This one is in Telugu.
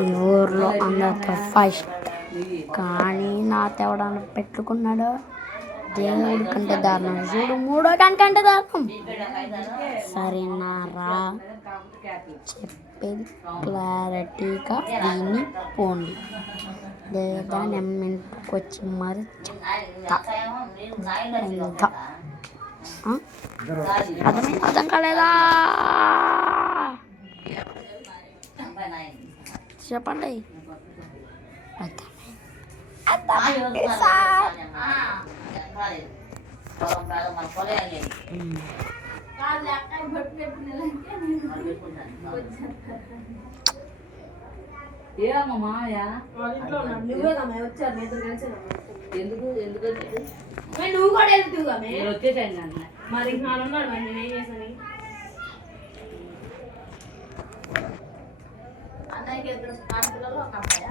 ఈ ఊర్లో అందరితో ఫస్ట్. కానీ నా ఎవడన్నా పెట్టుకున్నాడో దేవుడి కంటే దారుణం. చూడు, 3వ కంటే దారుణం. సరేనా రా, చెప్పేది క్లారిటీగా విని పోండి, లేదా నెమ్మింటికి వచ్చి మరి అర్థం కాలేదా? చెప్పండి. ఏమమ్మా మామయ్య ఎందుకు నువ్వు కూడా వెళ్తుగా వచ్చేసాను అన్న మరి నానున్నాడు మరి నేనేం చేశాను? అన్నయ్యకి ఇద్దరు ఆడపిల్లలు ఒక అబ్బాయి.